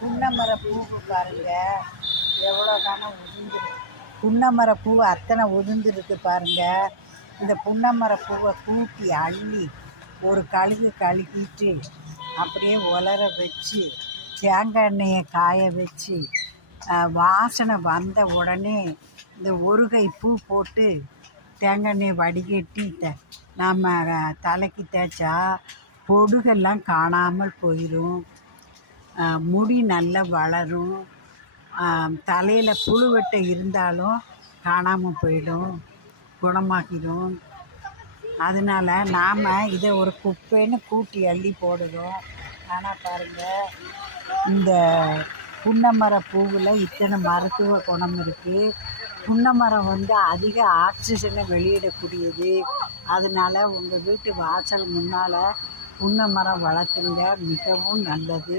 புன்னமர பூவு பாருங்க, எவ்வளோ காணம் உதிர்ந்துருக்கு. புன்னமர பூ அத்தனை உதிர்ந்துருக்கு பாருங்க. இந்த புன்னமர பூவை கூட்டி அள்ளி ஒரு கழுகிட்டு அப்படியே உலர வச்சு தேங்காய் எண்ணெயை காய வச்சு வாசனை வந்த உடனே இந்த ஒரு கை பூ போட்டு தேங்காய் எண்ணெயை வடிகட்டி நாம் தலைக்கு தேய்ச்சா பொடுகெல்லாம் காணாமல் போயிடும். முடி நல்லா வளரும். தலையில் புழுவெட்டை இருந்தாலும் காணாமல் போயிடும், குணமாக்கிடும். அதனால் நாம் இதை ஒரு குப்பைன்னு கூட்டி அள்ளி போடுறோம். ஆனால் பாருங்கள், இந்த புன்னமர பூவில் இத்தனை மருத்துவ குணம் இருக்குது. புன்னமரம் அதிக ஆக்சிஜனை வெளியிடக்கூடியது. அதனால் உங்கள் வீட்டு வாசல் முன்னால் புன்னமரம் வளர்த்துங்க, மிகவும் நல்லது.